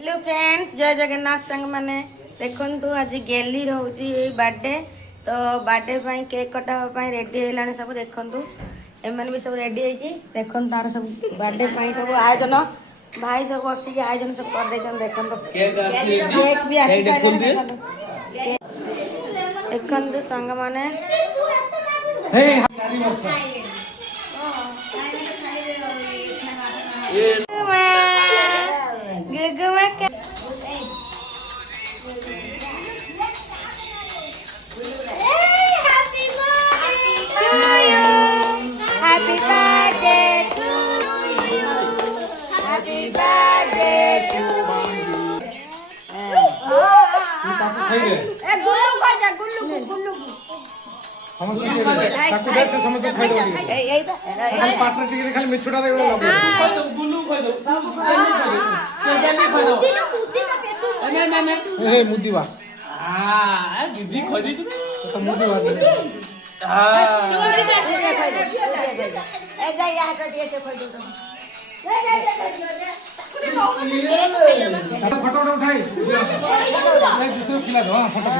Hello friends जय जगन्नाथ संग माने देखु आज गेली रोची बर्थडे तो बर्थडे पाई केक कटा रेडी है सब देखु एम भी सब रेडी है देखो तार सब बर्थडे पाई सब आयोजन भाई सब बसिक आयोजन सब कर केक भी देखु संग माने Happy birthday to you. Happy birthday to you. गुल्लू खा जा गुल्लू हम ताकू दे से समझ खाइ दो यही पार्टनर टिके खाली मिछुडा रे लगो गुल्लू खाइ दो जल्दी खाइ दो नहीं मुद्दी बा हां दीदी खाइ दी तो मुद्दी बा फोटो उठाई दूसरे खिला दो फोटो